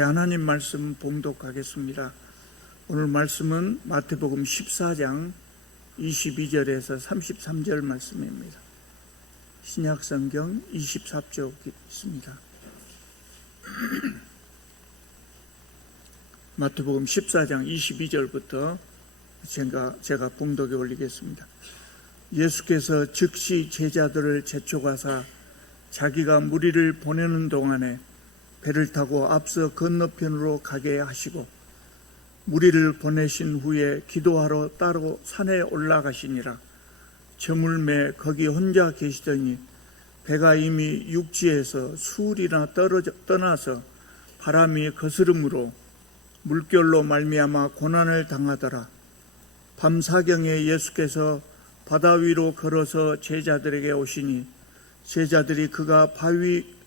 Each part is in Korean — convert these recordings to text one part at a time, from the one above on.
하나님 말씀 봉독하겠습니다. 오늘 말씀은 마태복음 14장 22절에서 33절 말씀입니다. 신약성경 24쪽 있습니다. 마태복음 14장 22절부터 제가 봉독에 올리겠습니다. 예수께서 즉시 제자들을 재촉하사 자기가 무리를 보내는 동안에 배를 타고 앞서 건너편으로 가게 하시고 무리를 보내신 후에 기도하러 따로 산에 올라가시니라. 저물매 거기 혼자 계시더니 배가 이미 육지에서 수울이나 떠나서 바람이 거스름으로 물결로 말미암아 고난을 당하더라. 밤사경에 예수께서 바다 위로 걸어서 제자들에게 오시니 제자들이 그가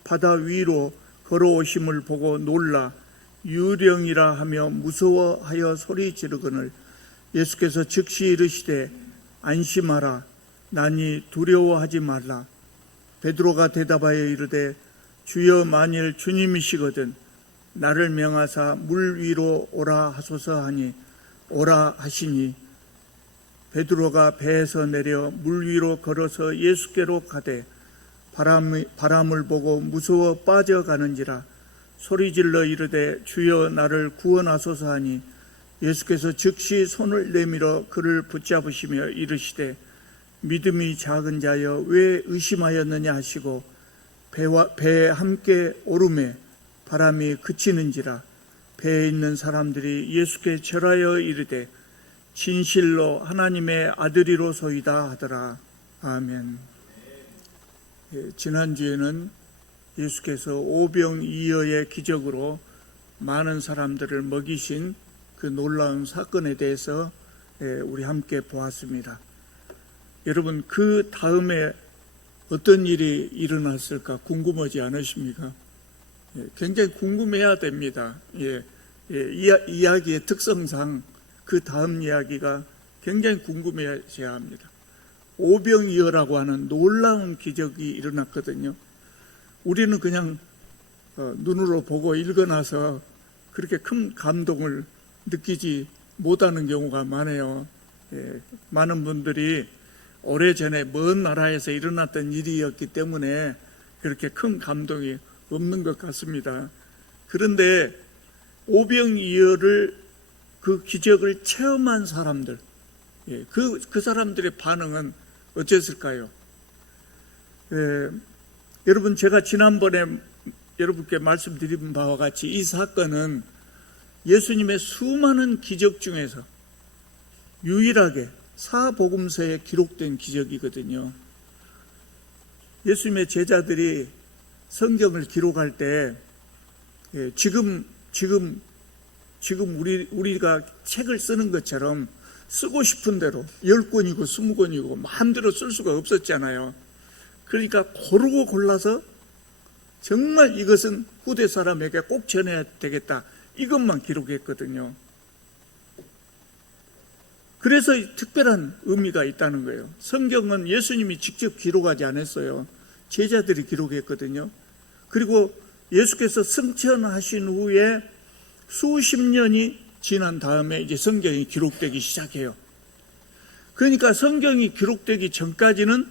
바다 위로 걸어오심을 보고 놀라 유령이라 하며 무서워하여 소리 지르거늘 예수께서 즉시 이르시되 안심하라 나니 두려워하지 말라. 베드로가 대답하여 이르되 주여 만일 주님이시거든 나를 명하사 물 위로 오라 하소서 하니 오라 하시니 베드로가 배에서 내려 물 위로 걸어서 예수께로 가되 바람을 보고 무서워 빠져가는지라 소리질러 이르되 주여 나를 구원하소서 하니 예수께서 즉시 손을 내밀어 그를 붙잡으시며 이르시되 믿음이 작은 자여 왜 의심하였느냐 하시고 배에 함께 오르매 바람이 그치는지라. 배에 있는 사람들이 예수께 절하여 이르되 진실로 하나님의 아들이로소이다 하더라. 아멘. 지난주에는 예수께서 오병이어의 기적으로 많은 사람들을 먹이신 그 놀라운 사건에 대해서 우리 함께 보았습니다. 여러분, 그 다음에 어떤 일이 일어났을까 궁금하지 않으십니까? 굉장히 궁금해야 됩니다. 이야기의 특성상 그 다음 이야기가 굉장히 궁금해져야 합니다. 오병이어라고 하는 놀라운 기적이 일어났거든요. 우리는 그냥 눈으로 보고 읽어놔서 그렇게 큰 감동을 느끼지 못하는 경우가 많아요. 많은 분들이 오래전에 먼 나라에서 일어났던 일이었기 때문에 그렇게 큰 감동이 없는 것 같습니다. 그런데 오병이어를 그 기적을 체험한 사람들, 그 사람들의 반응은 어땠을까요? 여러분, 제가 지난번에 여러분께 말씀드린 바와 같이 이 사건은 예수님의 수많은 기적 중에서 유일하게 사복음서에 기록된 기적이거든요. 예수님의 제자들이 성경을 기록할 때 지금 우리가 책을 쓰는 것처럼 쓰고 싶은 대로 10권이고 20권이고 마음대로 쓸 수가 없었잖아요. 그러니까 고르고 골라서 정말 이것은 후대 사람에게 꼭 전해야 되겠다, 이것만 기록했거든요. 그래서 특별한 의미가 있다는 거예요. 성경은 예수님이 직접 기록하지 않았어요. 제자들이 기록했거든요. 그리고 예수께서 승천하신 후에 수십 년이 지난 다음에 이제 성경이 기록되기 시작해요. 그러니까 성경이 기록되기 전까지는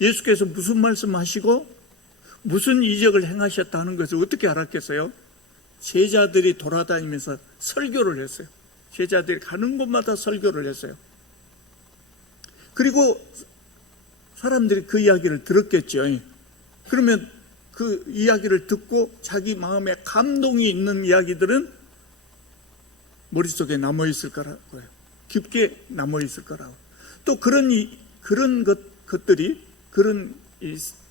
예수께서 무슨 말씀하시고 무슨 이적을 행하셨다는 것을 어떻게 알았겠어요? 제자들이 돌아다니면서 설교를 했어요. 제자들이 가는 곳마다 설교를 했어요. 그리고 사람들이 그 이야기를 들었겠죠. 그러면 그 이야기를 듣고 자기 마음에 감동이 있는 이야기들은 머릿속에 남아있을 거라고요. 깊게 남아있을 거라고. 또 그런 것들이, 그런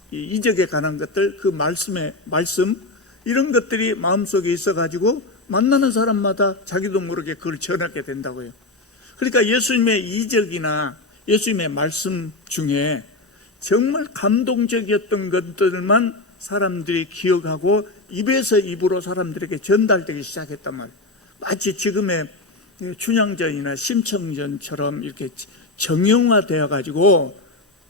이적에 관한 것들, 그 말씀, 이런 것들이 마음속에 있어가지고 만나는 사람마다 자기도 모르게 그걸 전하게 된다고요. 그러니까 예수님의 이적이나 예수님의 말씀 중에 정말 감동적이었던 것들만 사람들이 기억하고 입에서 입으로 사람들에게 전달되기 시작했단 말이에요. 마치 지금의 춘향전이나 심청전처럼 이렇게 정형화되어 가지고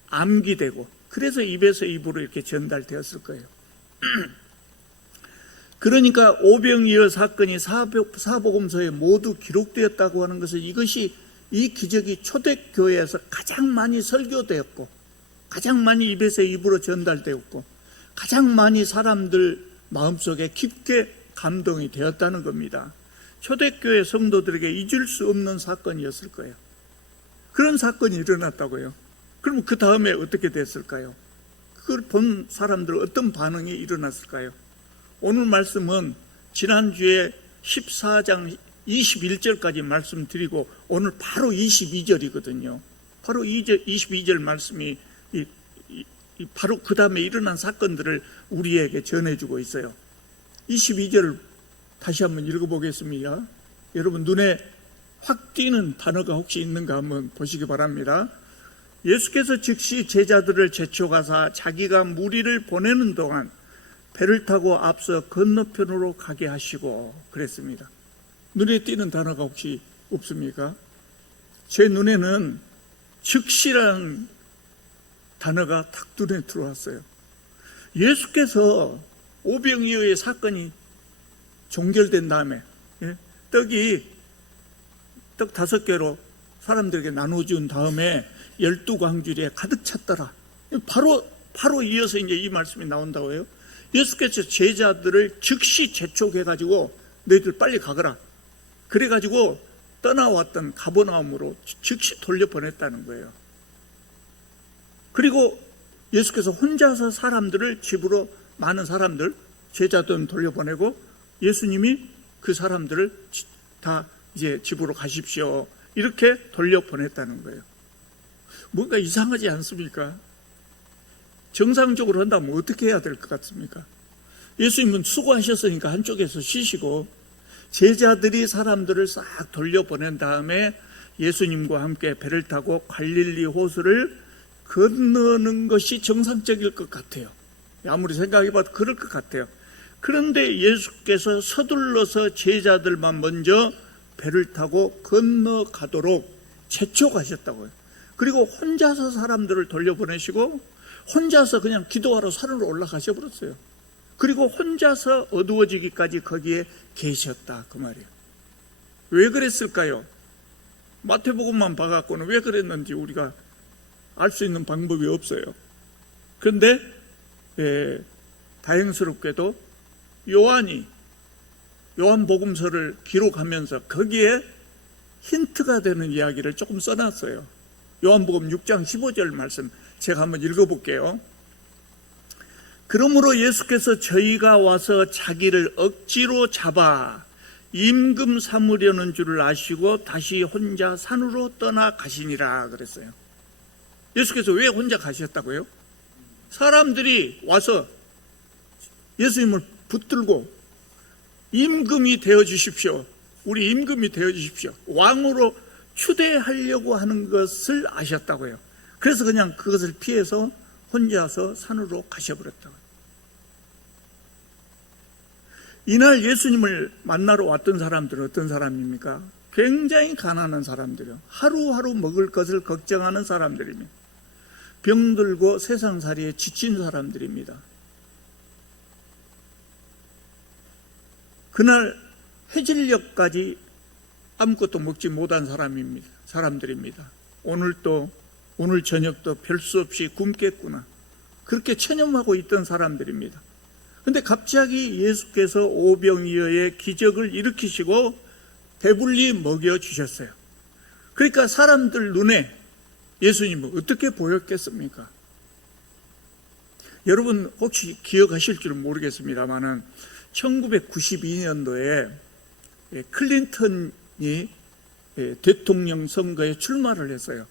암기되고, 그래서 입에서 입으로 이렇게 전달되었을 거예요. 그러니까 오병이어 사건이 사복음서에 모두 기록되었다고 하는 것은 이것이 이 기적이 초대교회에서 가장 많이 설교되었고 가장 많이 입에서 입으로 전달되었고 가장 많이 사람들 마음속에 깊게 감동이 되었다는 겁니다. 초대교회 성도들에게 잊을 수 없는 사건이었을 거예요. 그런 사건이 일어났다고요. 그럼 그 다음에 어떻게 됐을까요? 그걸 본 사람들 어떤 반응이 일어났을까요? 오늘 말씀은 지난주에 14장 21절까지 말씀드리고 오늘 바로 22절이거든요. 바로 22절 말씀이 바로 그 다음에 일어난 사건들을 우리에게 전해주고 있어요. 22절을 다시 한번 읽어보겠습니다. 여러분 눈에 확 띄는 단어가 혹시 있는가 한번 보시기 바랍니다. 예수께서 즉시 제자들을 제쳐가사 자기가 무리를 보내는 동안 배를 타고 앞서 건너편으로 가게 하시고 그랬습니다. 눈에 띄는 단어가 혹시 없습니까? 제 눈에는 즉시라는 단어가 탁 눈에 들어왔어요. 예수께서 오병이어의 사건이 종결된 다음에 떡 5개로 사람들에게 나눠준 다음에 12광주리에 가득 찼더라. 바로 이어서 이제 이 말씀이 나온다고요. 예수께서 제자들을 즉시 재촉해가지고 너희들 빨리 가거라. 그래가지고 떠나왔던 가버나움으로 즉시 돌려보냈다는 거예요. 그리고 예수께서 혼자서 사람들을 집으로 많은 사람들, 제자들은 돌려보내고 예수님이 그 사람들을 다 이제 집으로 가십시오. 이렇게 돌려보냈다는 거예요. 뭔가 이상하지 않습니까? 정상적으로 한다면 어떻게 해야 될 것 같습니까? 예수님은 수고하셨으니까 한쪽에서 쉬시고 제자들이 사람들을 싹 돌려보낸 다음에 예수님과 함께 배를 타고 갈릴리 호수를 건너는 것이 정상적일 것 같아요. 아무리 생각해봐도 그럴 것 같아요. 그런데 예수께서 서둘러서 제자들만 먼저 배를 타고 건너가도록 재촉하셨다고요. 그리고 혼자서 사람들을 돌려보내시고 혼자서 그냥 기도하러 산으로 올라가셔 버렸어요. 그리고 혼자서 어두워지기까지 거기에 계셨다 그 말이에요. 왜 그랬을까요? 마태복음만 봐갖고는 왜 그랬는지 우리가 알 수 있는 방법이 없어요. 그런데 다행스럽게도 요한이 요한복음서를 기록하면서 거기에 힌트가 되는 이야기를 조금 써놨어요. 요한복음 6장 15절 말씀 제가 한번 읽어볼게요. 그러므로 예수께서 저희가 와서 자기를 억지로 잡아 임금 삼으려는 줄을 아시고 다시 혼자 산으로 떠나가시니라 그랬어요. 예수께서 왜 혼자 가셨다고요? 사람들이 와서 예수님을 붙들고 임금이 되어주십시오. 우리 임금이 되어주십시오. 왕으로 추대하려고 하는 것을 아셨다고요. 그래서 그냥 그것을 피해서 혼자서 산으로 가셔버렸다고요. 이날 예수님을 만나러 왔던 사람들은 어떤 사람입니까? 굉장히 가난한 사람들이요. 하루하루 먹을 것을 걱정하는 사람들입니다. 병들고 세상살이에 지친 사람들입니다. 그날 해질녘까지 아무것도 먹지 못한 사람들입니다. 오늘 저녁도 별 수 없이 굶겠구나. 그렇게 체념하고 있던 사람들입니다. 그런데 갑자기 예수께서 오병이어의 기적을 일으키시고 배불리 먹여주셨어요. 그러니까 사람들 눈에 예수님은 어떻게 보였겠습니까? 여러분 혹시 기억하실 줄 모르겠습니다만은 1992년도에 클린턴이 대통령 선거에 출마를 했어요.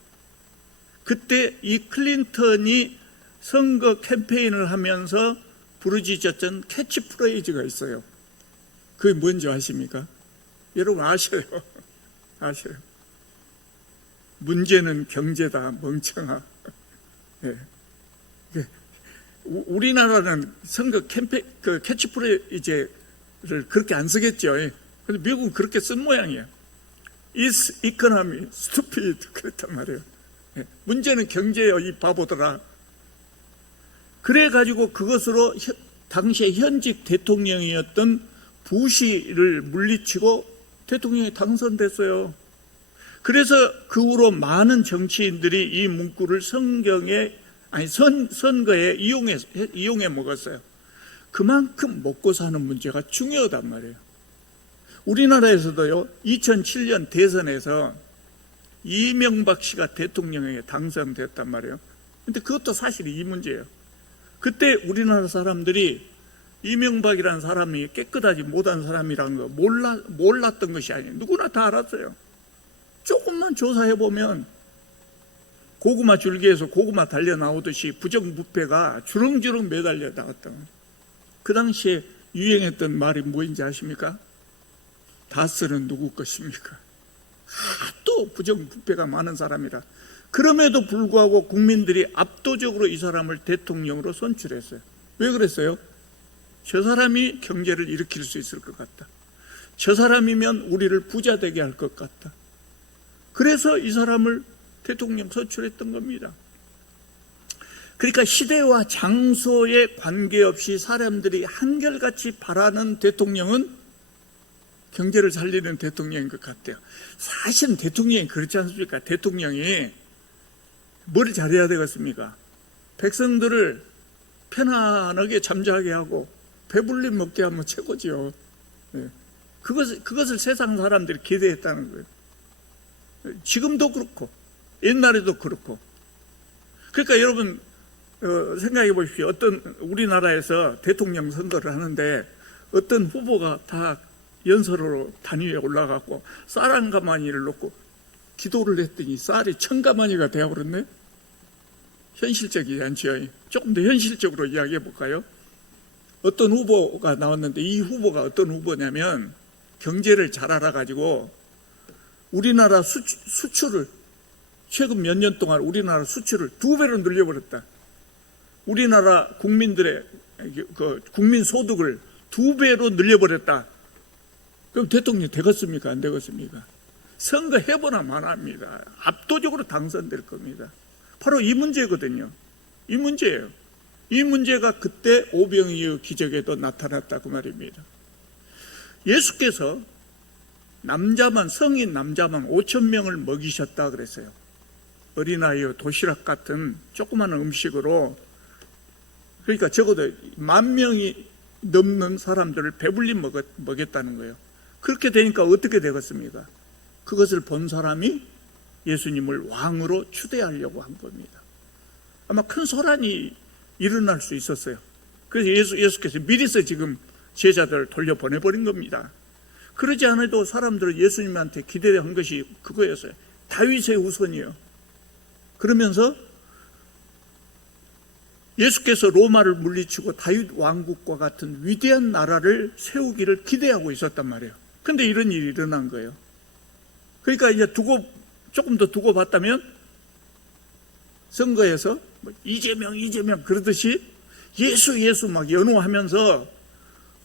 그때 이 클린턴이 선거 캠페인을 하면서 부르짖었던 캐치프레이즈가 있어요. 그게 뭔지 아십니까? 여러분 아셔요. 아셔요. 문제는 경제다, 멍청아. 네. 우리나라는 선거 그 캐치프레이즈를 그렇게 안 쓰겠죠. 근데 미국은 그렇게 쓴 모양이에요. Is economy stupid? 그랬단 말이에요. 문제는 경제예요, 이 바보들아. 그래가지고 그것으로 당시에 현직 대통령이었던 부시를 물리치고 대통령이 당선됐어요. 그래서 그 후로 많은 정치인들이 이 문구를 선거에 이용해 먹었어요. 그만큼 먹고 사는 문제가 중요하단 말이에요. 우리나라에서도요, 2007년 대선에서 이명박 씨가 대통령에 당선됐단 말이에요. 근데 그것도 사실 이 문제예요. 그때 우리나라 사람들이 이명박이라는 사람이 깨끗하지 못한 사람이라는 거 몰랐던 것이 아니에요. 누구나 다 알았어요. 조금만 조사해보면 고구마 줄기에서 고구마 달려 나오듯이 부정부패가 주렁주렁 매달려 나왔던 거예요. 그 당시에 유행했던 말이 뭐인지 아십니까? 다스는 누구 것입니까? 하도 부정부패가 많은 사람이라. 그럼에도 불구하고 국민들이 압도적으로 이 사람을 대통령으로 선출했어요. 왜 그랬어요? 저 사람이 경제를 일으킬 수 있을 것 같다. 저 사람이면 우리를 부자 되게 할 것 같다. 그래서 이 사람을 대통령 선출했던 겁니다. 그러니까 시대와 장소에 관계없이 사람들이 한결같이 바라는 대통령은 경제를 살리는 대통령인 것 같아요. 사실은 대통령이 그렇지 않습니까? 대통령이 뭘 잘해야 되겠습니까? 백성들을 편안하게 잠자게 하고 배불리 먹게 하면 최고지요. 그것을 세상 사람들이 기대했다는 거예요. 지금도 그렇고 옛날에도 그렇고. 그러니까 여러분 생각해 보십시오. 어떤 우리나라에서 대통령 선거를 하는데 어떤 후보가 다 연설으로 단위에 올라가고 쌀 한 가마니를 놓고 기도를 했더니 쌀이 1000가마니가 되어버렸네. 현실적이지 않죠. 조금 더 현실적으로 이야기해 볼까요? 어떤 후보가 나왔는데 이 후보가 어떤 후보냐면 경제를 잘 알아가지고 우리나라 수출을 최근 몇 년 동안 우리나라 수출을 2배로 늘려버렸다. 우리나라 국민들의 국민 소득을 2배로 늘려버렸다. 그럼 대통령이 되겠습니까? 안 되겠습니까? 선거 해보나 마나합니다. 압도적으로 당선될 겁니다. 바로 이 문제거든요. 이 문제예요. 이 문제가 그때 오병이의 기적에도 나타났다 그 말입니다. 예수께서 성인 남자만 5,000명을 먹이셨다 그랬어요. 어린아이의 도시락 같은 조그마한 음식으로. 그러니까 적어도 10,000명이 넘는 사람들을 배불리 먹였다는 거예요. 그렇게 되니까 어떻게 되겠습니까? 그것을 본 사람이 예수님을 왕으로 추대하려고 한 겁니다. 아마 큰 소란이 일어날 수 있었어요. 그래서 예수께서 미리서 지금 제자들을 돌려보내버린 겁니다. 그러지 않아도 사람들은 예수님한테 기대한 것이 그거였어요. 다윗의 후손이요. 그러면서 예수께서 로마를 물리치고 다윗 왕국과 같은 위대한 나라를 세우기를 기대하고 있었단 말이에요. 근데 이런 일이 일어난 거예요. 그러니까 이제 조금 더 두고 봤다면 선거에서 이재명 그러듯이 예수 막 연호하면서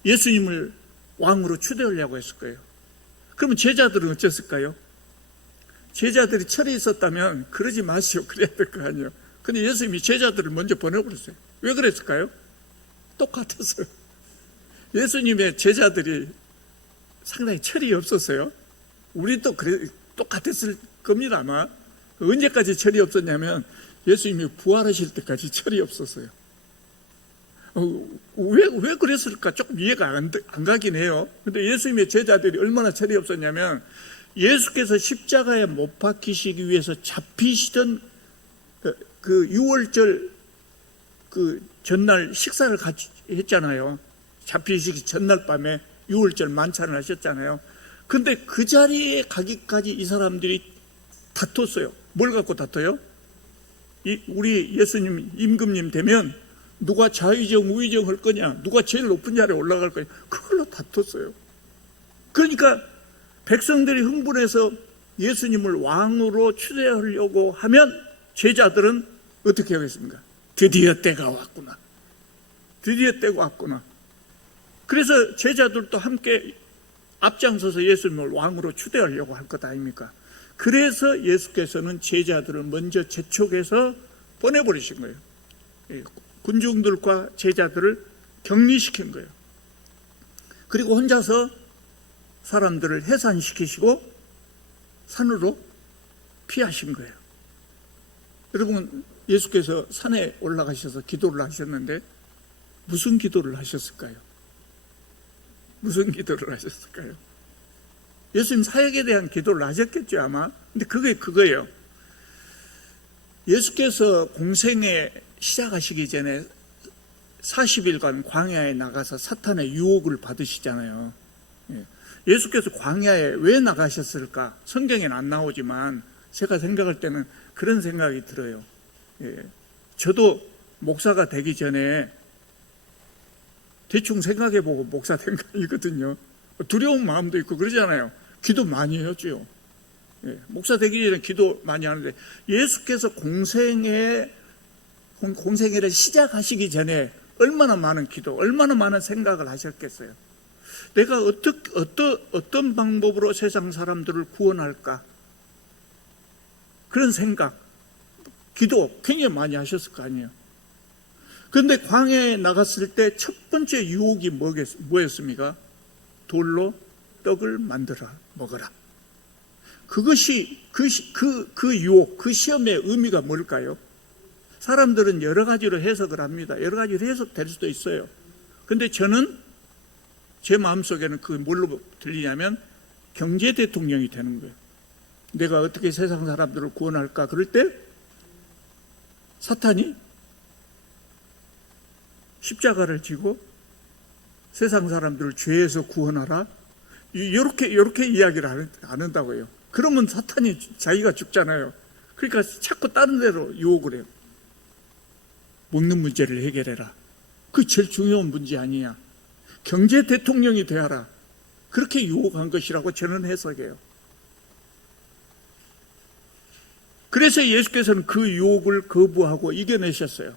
예수님을 왕으로 추대하려고 했을 거예요. 그러면 제자들은 어땠을까요? 제자들이 철이 있었다면 그러지 마시오 그래야 될 거 아니에요. 근데 예수님이 제자들을 먼저 보내버렸어요. 왜 그랬을까요? 똑같았어요. 예수님의 제자들이 상당히 철이 없었어요. 우리도 똑같았을 겁니다 아마. 언제까지 철이 없었냐면 예수님이 부활하실 때까지 철이 없었어요. 왜 그랬을까 조금 이해가 안 가긴 해요. 근데 예수님의 제자들이 얼마나 철이 없었냐면 예수께서 십자가에 못 박히시기 위해서 잡히시던 그 6월절 그 전날 식사를 같이 했잖아요. 잡히시기 전날 밤에 6월절 만찬을 하셨잖아요. 근데 그 자리에 가기까지 이 사람들이 다퉜어요. 뭘 갖고 다퉈요? 우리 예수님 임금님 되면 누가 좌의정 우의정 할 거냐, 누가 제일 높은 자리에 올라갈 거냐, 그걸로 다퉜어요. 그러니까 백성들이 흥분해서 예수님을 왕으로 추대하려고 하면 제자들은 어떻게 하겠습니까? 드디어 때가 왔구나. 드디어 때가 왔구나. 그래서 제자들도 함께 앞장서서 예수님을 왕으로 추대하려고 할 것 아닙니까? 그래서 예수께서는 제자들을 먼저 재촉해서 보내버리신 거예요. 군중들과 제자들을 격리시킨 거예요. 그리고 혼자서 사람들을 해산시키시고 산으로 피하신 거예요. 여러분, 예수께서 산에 올라가셔서 기도를 하셨는데 무슨 기도를 하셨을까요? 무슨 기도를 하셨을까요? 예수님 사역에 대한 기도를 하셨겠죠, 아마. 근데 그게 그거예요. 예수께서 공생에 시작하시기 전에 40일간 광야에 나가서 사탄의 유혹을 받으시잖아요. 예수께서 광야에 왜 나가셨을까? 성경에는 안 나오지만 제가 생각할 때는 그런 생각이 들어요. 저도 목사가 되기 전에 대충 생각해보고 목사 된 거 아니거든요. 두려운 마음도 있고 그러잖아요. 기도 많이 했죠. 목사 되기 전에 기도 많이 하는데 예수께서 공생애를 시작하시기 전에 얼마나 많은 기도, 얼마나 많은 생각을 하셨겠어요. 내가 어떤 방법으로 세상 사람들을 구원할까? 그런 생각, 기도 굉장히 많이 하셨을 거 아니에요. 그런데 광야에 나갔을 때 첫 번째 유혹이 뭐였습니까? 돌로 떡을 만들어 먹어라. 그것이 그 유혹, 그 시험의 의미가 뭘까요? 사람들은 여러 가지로 해석을 합니다. 여러 가지로 해석될 수도 있어요. 근데 저는 제 마음속에는 그게 뭘로 들리냐면 경제 대통령이 되는 거예요. 내가 어떻게 세상 사람들을 구원할까? 그럴 때 사탄이 십자가를 지고 세상 사람들을 죄에서 구원하라. 이렇게 이야기를 안 한다고요. 그러면 사탄이 자기가 죽잖아요. 그러니까 자꾸 다른 데로 유혹을 해요. 먹는 문제를 해결해라. 그게 제일 중요한 문제 아니냐. 경제 대통령이 되어라. 그렇게 유혹한 것이라고 저는 해석해요. 그래서 예수께서는 그 유혹을 거부하고 이겨내셨어요.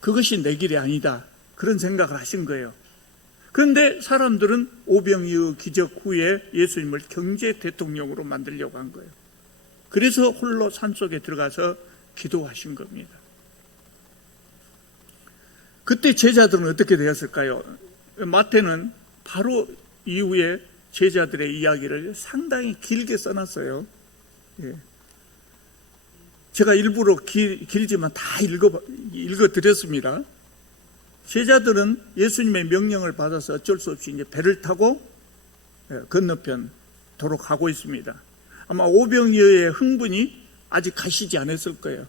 그것이 내 길이 아니다. 그런 생각을 하신 거예요. 그런데 사람들은 오병이의 기적 후에 예수님을 경제 대통령으로 만들려고 한 거예요. 그래서 홀로 산속에 들어가서 기도하신 겁니다. 그때 제자들은 어떻게 되었을까요? 마태는 바로 이후에 제자들의 이야기를 상당히 길게 써놨어요. 제가 일부러 길지만 다 읽어드렸습니다. 제자들은 예수님의 명령을 받아서 어쩔 수 없이 이제 배를 타고 건너편 도로 가고 있습니다. 아마 오병이어의 흥분이 아직 가시지 않았을 거예요.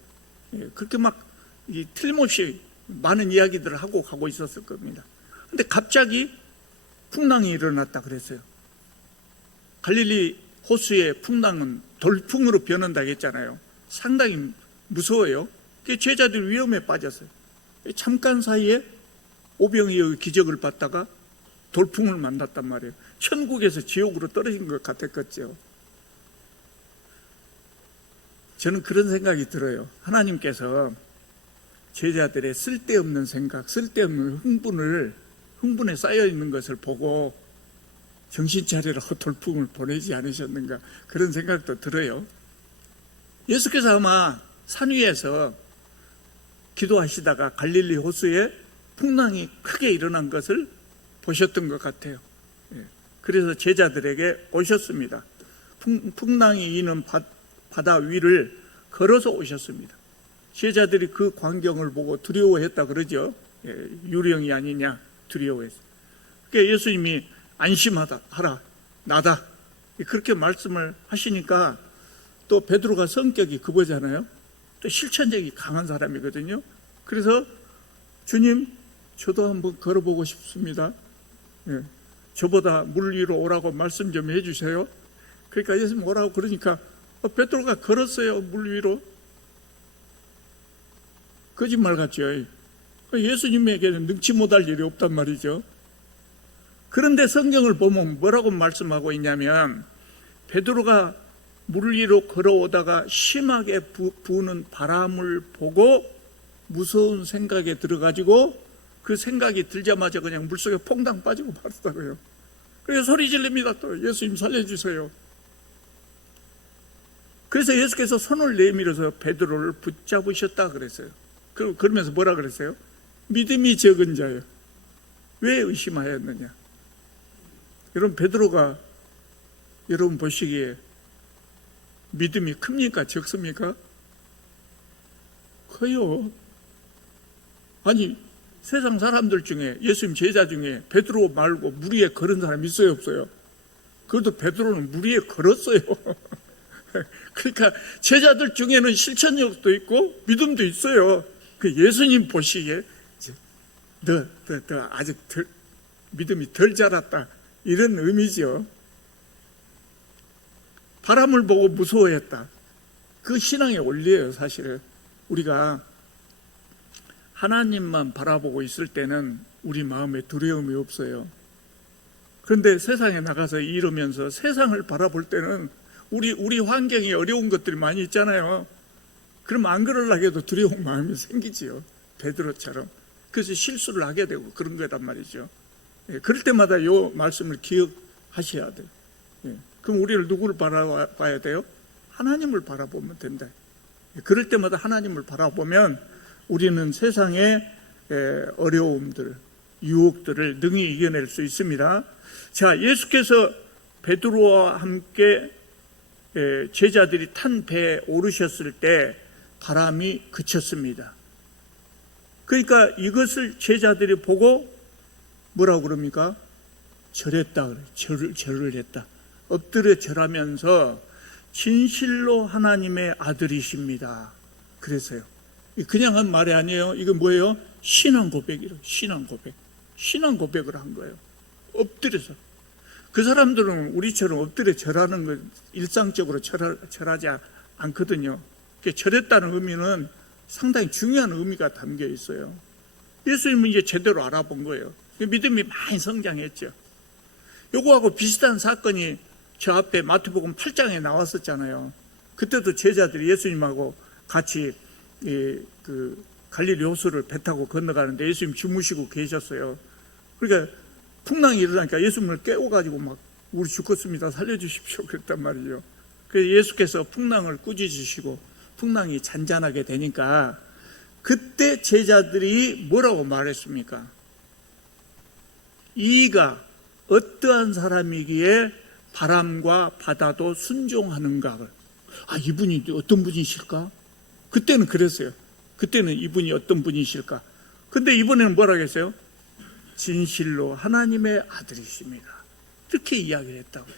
그렇게 막 틀림없이 많은 이야기들을 하고 가고 있었을 겁니다. 근데 갑자기 풍랑이 일어났다 그랬어요. 갈릴리 호수의 풍랑은 돌풍으로 변한다고 했잖아요. 상당히 무서워요. 제자들이 위험에 빠졌어요. 잠깐 사이에 오병이어의 기적을 받다가 돌풍을 만났단 말이에요. 천국에서 지옥으로 떨어진 것 같았겠죠. 저는 그런 생각이 들어요. 하나님께서 제자들의 쓸데없는 생각, 쓸데없는 흥분에 쌓여 있는 것을 보고 정신 차리라 돌풍을 보내지 않으셨는가, 그런 생각도 들어요. 예수께서 아마 산 위에서 기도하시다가 갈릴리 호수에 풍랑이 크게 일어난 것을 보셨던 것 같아요. 그래서 제자들에게 오셨습니다. 풍랑이 이는 바다 위를 걸어서 오셨습니다. 제자들이 그 광경을 보고 두려워했다 그러죠. 유령이 아니냐 두려워했어요. 그러니까 예수님이 안심하라, 나다, 그렇게 말씀을 하시니까 또 베드로가 성격이 급하잖아요. 또 실천력이 강한 사람이거든요. 그래서 주님, 저도 한번 걸어보고 싶습니다. 저보다 물 위로 오라고 말씀 좀 해주세요. 그러니까 예수님 오라고 그러니까 베드로가 걸었어요, 물 위로. 거짓말 같죠. 예수님에게는 능치 못할 일이 없단 말이죠. 그런데 성경을 보면 뭐라고 말씀하고 있냐면, 베드로가 물 위로 걸어오다가 심하게 부는 바람을 보고 무서운 생각에 들어가지고 그 생각이 들자마자 그냥 물속에 퐁당 빠지고 말았다고요. 그래서 소리 지릅니다. 또 예수님 살려주세요. 그래서 예수께서 손을 내밀어서 베드로를 붙잡으셨다 그랬어요. 그러면서 뭐라 그랬어요? 믿음이 적은 자예요. 왜 의심하였느냐? 여러분, 베드로가 여러분 보시기에 믿음이 큽니까? 적습니까? 커요. 아니, 세상 사람들 중에, 예수님 제자 중에 베드로 말고 물 위에 걸은 사람 있어요, 없어요? 그래도 베드로는 물 위에 걸었어요. 그러니까 제자들 중에는 실천력도 있고 믿음도 있어요. 그 예수님 보시기에 너 아직 믿음이 덜 자랐다, 이런 의미죠. 바람을 보고 무서워했다. 그 신앙의 원리예요. 사실은 우리가 하나님만 바라보고 있을 때는 우리 마음에 두려움이 없어요. 그런데 세상에 나가서 이러면서 세상을 바라볼 때는 우리 환경이 어려운 것들이 많이 있잖아요. 그럼 안 그러려고 해도 두려운 마음이 생기지요. 베드로처럼. 그래서 실수를 하게 되고 그런 거란 말이죠. 그럴 때마다 이 말씀을 기억하셔야 돼요. 그럼 우리를 누구를 바라봐야 돼요? 하나님을 바라보면 된다. 그럴 때마다 하나님을 바라보면 우리는 세상의 어려움들, 유혹들을 능히 이겨낼 수 있습니다. 자, 예수께서 베드로와 함께 제자들이 탄 배에 오르셨을 때 바람이 그쳤습니다. 그러니까 이것을 제자들이 보고 뭐라고 그럽니까? 절했다 그래요. 절을 했다. 엎드려 절하면서 진실로 하나님의 아들이십니다. 그래서요. 그냥 한 말이 아니에요. 이거 뭐예요? 신앙 고백이래요. 신앙 고백. 신앙 고백을 한 거예요. 엎드려서. 그 사람들은 우리처럼 엎드려 절하는 걸 일상적으로 절하지 않거든요. 절했다는 의미는 상당히 중요한 의미가 담겨 있어요. 예수님은 이제 제대로 알아본 거예요. 믿음이 많이 성장했죠. 요거하고 비슷한 사건이 저 앞에 마태복음 8장에 나왔었잖아요. 그때도 제자들이 예수님하고 같이 그 갈릴리 호수를 배 타고 건너가는데 예수님 주무시고 계셨어요. 그러니까 풍랑이 일어나니까 예수님을 깨워가지고 막 우리 죽겠습니다, 살려주십시오, 그랬단 말이죠. 그래서 예수께서 풍랑을 꾸짖으시고 풍랑이 잔잔하게 되니까 그때 제자들이 뭐라고 말했습니까? 이가 어떠한 사람이기에 바람과 바다도 순종하는가를. 이분이 어떤 분이실까? 그때는 그랬어요. 그때는 이분이 어떤 분이실까? 근데 이번에는 뭐라고 했어요? 진실로 하나님의 아들이십니다. 이렇게 이야기를 했다고요.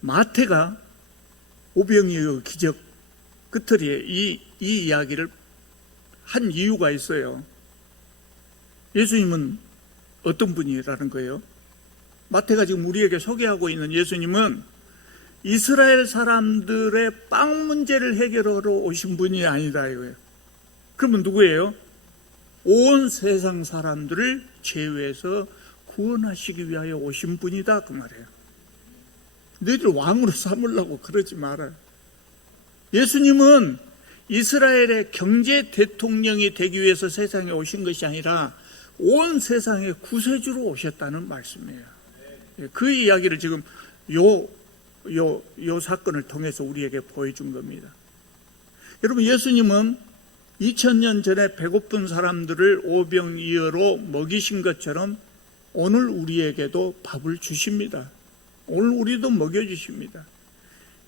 마태가 오병이어 기적 끝털이에 이 이야기를 한 이유가 있어요. 예수님은 어떤 분이라는 거예요? 마태가 지금 우리에게 소개하고 있는 예수님은 이스라엘 사람들의 빵 문제를 해결하러 오신 분이 아니다 이거예요. 그러면 누구예요? 온 세상 사람들을 제외해서 구원하시기 위하여 오신 분이다, 그 말이에요. 너희들 왕으로 삼으려고 그러지 말아요. 예수님은 이스라엘의 경제 대통령이 되기 위해서 세상에 오신 것이 아니라 온 세상의 구세주로 오셨다는 말씀이에요. 그 이야기를 지금 요 사건을 통해서 우리에게 보여준 겁니다. 여러분, 예수님은 2000년 전에 배고픈 사람들을 오병이어로 먹이신 것처럼 오늘 우리에게도 밥을 주십니다. 오늘 우리도 먹여주십니다.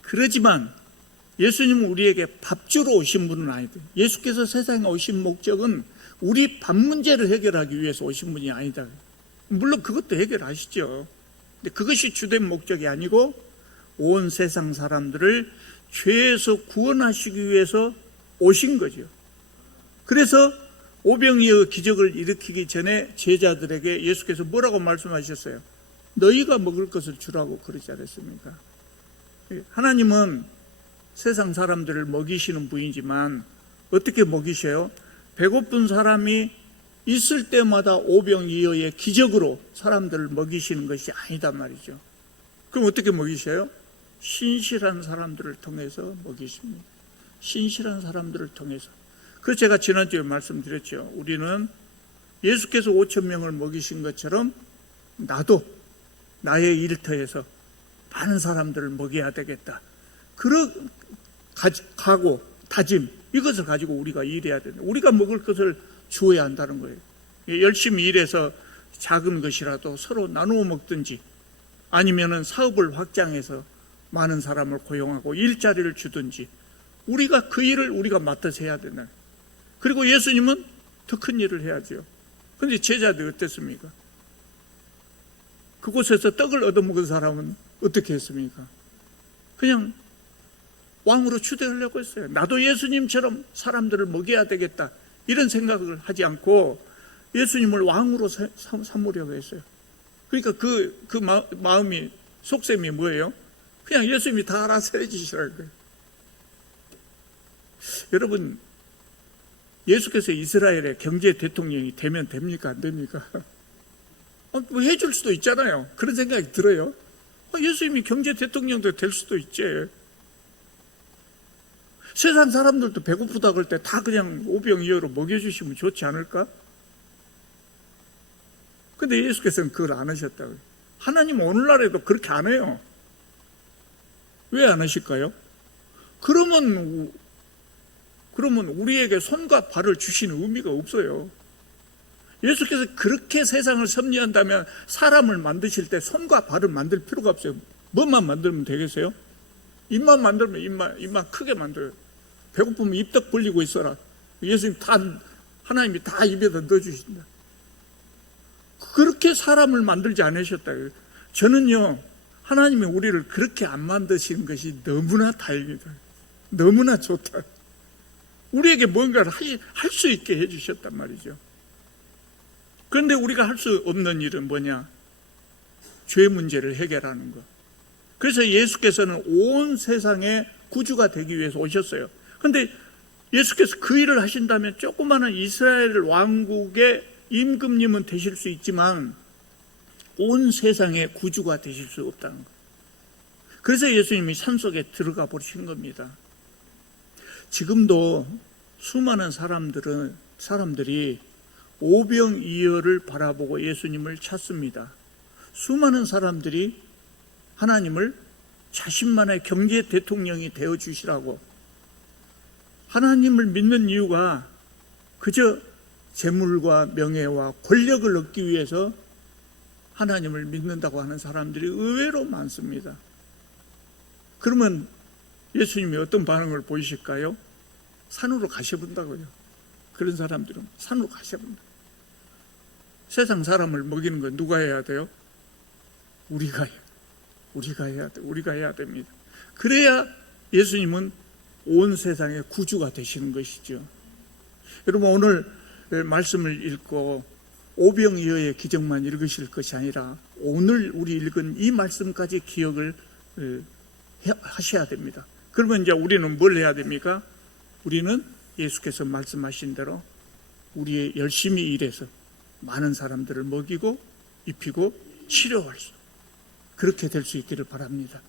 그렇지만 예수님은 우리에게 밥 주러 오신 분은 아니다. 예수께서 세상에 오신 목적은 우리 밥 문제를 해결하기 위해서 오신 분이 아니다. 물론 그것도 해결하시죠. 근데 그것이 주된 목적이 아니고 온 세상 사람들을 죄에서 구원하시기 위해서 오신 거죠. 그래서 오병이어 기적을 일으키기 전에 제자들에게 예수께서 뭐라고 말씀하셨어요? 너희가 먹을 것을 주라고 그러지 않았습니까? 하나님은 세상 사람들을 먹이시는 분이지만 어떻게 먹이셔요? 배고픈 사람이 있을 때마다 오병이어의 기적으로 사람들을 먹이시는 것이 아니단 말이죠. 그럼 어떻게 먹이셔요? 신실한 사람들을 통해서 먹이십니다. 신실한 사람들을 통해서. 그래서 제가 지난주에 말씀드렸죠. 우리는 예수께서 5,000명을 먹이신 것처럼 나도 나의 일터에서 많은 사람들을 먹여야 되겠다. 그런 각오, 다짐, 이것을 가지고 우리가 일해야 된다. 우리가 먹을 것을 주어야 한다는 거예요. 열심히 일해서 작은 것이라도 서로 나누어 먹든지 아니면은 사업을 확장해서 많은 사람을 고용하고 일자리를 주든지 우리가 그 일을 우리가 맡아서 해야 되나. 그리고 예수님은 더 큰 일을 해야죠. 그런데 제자들이 어땠습니까? 그곳에서 떡을 얻어먹은 사람은 어떻게 했습니까? 그냥 왕으로 추대하려고 했어요. 나도 예수님처럼 사람들을 먹여야 되겠다 이런 생각을 하지 않고 예수님을 왕으로 삼으려고 했어요. 그러니까 그 마음이 속셈이 뭐예요? 그냥 예수님이 다 알아서 해주시라는 거예요. 여러분, 예수께서 이스라엘의 경제 대통령이 되면 됩니까? 안 됩니까? 뭐 해줄 수도 있잖아요. 그런 생각이 들어요. 예수님이 경제 대통령도 될 수도 있지. 세상 사람들도 배고프다 그럴 때 다 그냥 오병이어로 먹여주시면 좋지 않을까? 근데 예수께서는 그걸 안 하셨다고요. 하나님 오늘날에도 그렇게 안 해요. 왜 안 하실까요? 그러면 우리에게 손과 발을 주시는 의미가 없어요. 예수께서 그렇게 세상을 섭리한다면 사람을 만드실 때 손과 발을 만들 필요가 없어요. 뭐만 만들면 되겠어요? 입만 만들면 입만 크게 만들어요. 배고프면 입덕 벌리고 있어라. 하나님이 다 입에다 넣어주신다. 그렇게 사람을 만들지 않으셨다고요. 저는요, 하나님이 우리를 그렇게 안 만드신 것이 너무나 다행이다. 너무나 좋다. 우리에게 뭔가를 할 수 있게 해주셨단 말이죠. 그런데 우리가 할 수 없는 일은 뭐냐? 죄 문제를 해결하는 것. 그래서 예수께서는 온 세상의 구주가 되기 위해서 오셨어요. 그런데 예수께서 그 일을 하신다면 조그마한 이스라엘 왕국의 임금님은 되실 수 있지만 온 세상의 구주가 되실 수 없다는 것. 그래서 예수님이 산속에 들어가 버리신 겁니다. 지금도 수많은 사람들이 오병이어를 바라보고 예수님을 찾습니다. 수많은 사람들이 하나님을 자신만의 경제 대통령이 되어주시라고, 하나님을 믿는 이유가 그저 재물과 명예와 권력을 얻기 위해서 하나님을 믿는다고 하는 사람들이 의외로 많습니다. 그러면 예수님이 어떤 반응을 보이실까요? 산으로 가셔본다고요. 그런 사람들은 산으로 가셔본다. 세상 사람을 먹이는 건 누가 해야 돼요? 우리가 해야 됩니다. 그래야 예수님은 온 세상의 구주가 되시는 것이죠. 여러분, 오늘 말씀을 읽고 오병이어의 기적만 읽으실 것이 아니라 오늘 우리 읽은 이 말씀까지 기억을 하셔야 됩니다. 그러면 이제 우리는 뭘 해야 됩니까? 우리는 예수께서 말씀하신 대로 우리의 열심히 일해서 많은 사람들을 먹이고 입히고 치료할 수, 그렇게 될 수 있기를 바랍니다.